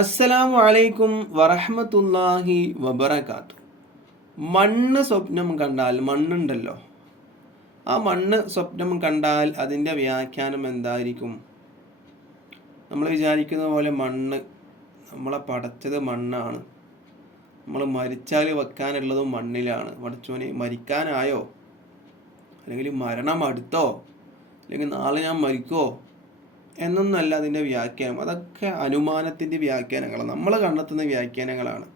അസ്സലാമു അലൈക്കും വറഹമത്തല്ലാഹി വബറകാത്തു. മണ്ണ് സ്വപ്നം കണ്ടാൽ മണ്ണുണ്ടല്ലോ. ആ മണ്ണ് സ്വപ്നം കണ്ടാൽ അതിന്റെ വ്യാഖ്യാനം എന്തായിരിക്കും? നമ്മൾ വിചാരിക്കുന്ന പോലെ മണ്ണ് നമ്മളെ പടച്ചത് മണ്ണാണ്. നമ്മൾ മരിച്ചാൽ വെക്കാനുള്ളതും മണ്ണിലാണ്. പടച്ചോനെ മരിക്കാനായോ? അല്ലെങ്കിൽ മരണം അടുത്തോ? അല്ലെങ്കിൽ നാളെ ഞാൻ മരിക്കുമോ എന്നൊന്നല്ല അതിന്റെ വ്യാഖ്യാനം. അതൊക്കെ അനുമാനത്തിന്റെ വ്യാഖ്യാനങ്ങളാണ്. നമ്മൾ കണ്ടെത്തുന്ന വ്യാഖ്യാനങ്ങളാണ്.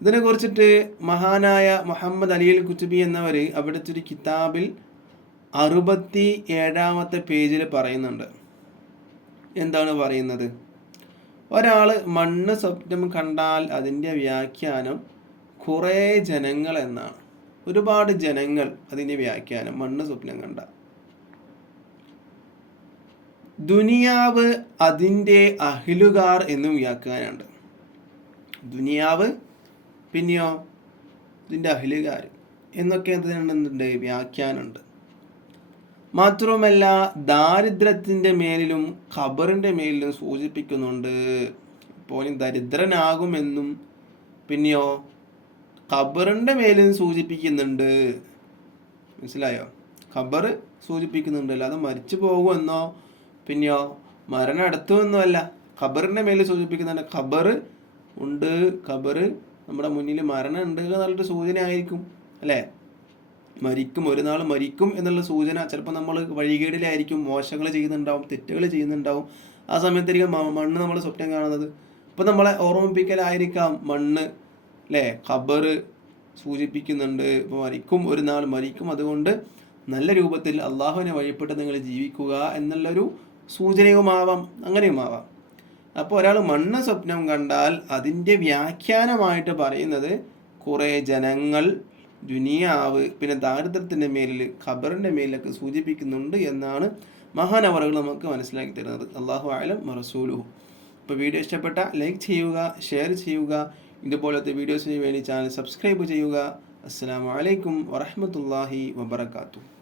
ഇതിനെക്കുറിച്ചിട്ട് മഹാനായ മുഹമ്മദ് അലിയൽ കുച്ചുബി എന്നവർ അവിടുത്തെ ഒരു കിതാബിൽ അറുപത്തി ഏഴാമത്തെ പേജിൽ പറയുന്നുണ്ട്. എന്താണ് പറയുന്നത്? ഒരാൾ മണ്ണ് സ്വപ്നം കണ്ടാൽ അതിന്റെ വ്യാഖ്യാനം കുറേ ജനങ്ങൾ എന്നാണ്. ഒരുപാട് ജനങ്ങൾ അതിന്റെ വ്യാഖ്യാനം മണ്ണ് സ്വപ്നം കണ്ട ദുനിയാവ് അതിന്റെ അഹിലുകാർ എന്നും വ്യാഖ്യാനമുണ്ട് ദുനിയാവ് പിന്നെയോ ഇതിന്റെ അഹിലുകാർ എന്നൊക്കെ എന്തിനുണ്ട് വ്യാഖ്യാനമുണ്ട്. മാത്രവുമല്ല ദാരിദ്ര്യത്തിന്റെ മേലിലും ഖബറിന്റെ മേലിലും സൂചിപ്പിക്കുന്നുണ്ട് പോലും ദരിദ്രനാകുമെന്നും പിന്നെയോ ഖബറിന്റെ മേലും സൂചിപ്പിക്കുന്നുണ്ട്. മനസ്സിലായോ? ഖബർ സൂചിപ്പിക്കുന്നുണ്ട് അല്ലാതെ മരിച്ചു പോകുമെന്നോ പിന്നെയോ? മരണം അടുത്തുമൊന്നുമല്ല ഖബറിന്റെ മേലിൽ സൂചിപ്പിക്കുന്നുണ്ട് ഖബർ ഉണ്ട് ഖബർ നമ്മുടെ മുന്നിൽ മരണം ഉണ്ട് എന്നുള്ളൊരു സൂചന ആയിരിക്കും അല്ലേ? മരിക്കും ഒരു നാൾ മരിക്കും എന്നുള്ള സൂചന ചിലപ്പോൾ നമ്മൾ വഴികേടിലായിരിക്കും മോശങ്ങൾ ചെയ്യുന്നുണ്ടാവും തെറ്റുകൾ ചെയ്യുന്നുണ്ടാവും. ആ സമയത്തായിരിക്കും മണ്ണ് നമ്മൾ സ്വപ്നം കാണുന്നത്. ഇപ്പം നമ്മളെ ഓർമ്മിപ്പിക്കലായിരിക്കാം മണ്ണ് അല്ലേ? ഖബർ സൂചിപ്പിക്കുന്നുണ്ട് ഇപ്പോൾ മരിക്കും ഒരു നാൾ മരിക്കും. അതുകൊണ്ട് നല്ല രൂപത്തിൽ അള്ളാഹുവിനെ വഴിപ്പെട്ട് നിങ്ങൾ ജീവിക്കുക എന്നുള്ളൊരു സൂചനയുമാവാം അങ്ങനെയുമാവാം. അപ്പോൾ ഒരാൾ മണ്ണ സ്വപ്നം കണ്ടാൽ അതിന്റെ വ്യാഖ്യാനമായിട്ട് പറയുന്നത് കുറേ ജനങ്ങൾ ദുനിയാവ് പിന്നെ ദാരിദ്ര്യത്തിന്റെ മേലിൽ ഖബറിന്റെ മേലിലൊക്കെ സൂചിപ്പിക്കുന്നുണ്ട് എന്നാണ് മഹാനവറുകൾ നമുക്ക് മനസ്സിലാക്കി തരുന്നത്. അള്ളാഹു ആലം മറസൂലുഹു ഇപ്പോൾ വീഡിയോ ഇഷ്ടപ്പെട്ട ലൈക്ക് ചെയ്യുക ഷെയർ ചെയ്യുക. ഇതുപോലത്തെ വീഡിയോസിന് വേണ്ടി ചാനൽ സബ്സ്ക്രൈബ് ചെയ്യുക. അസ്സാം വലൈക്കും വറഹമത്തല്ലാഹി വബർക്കാത്തു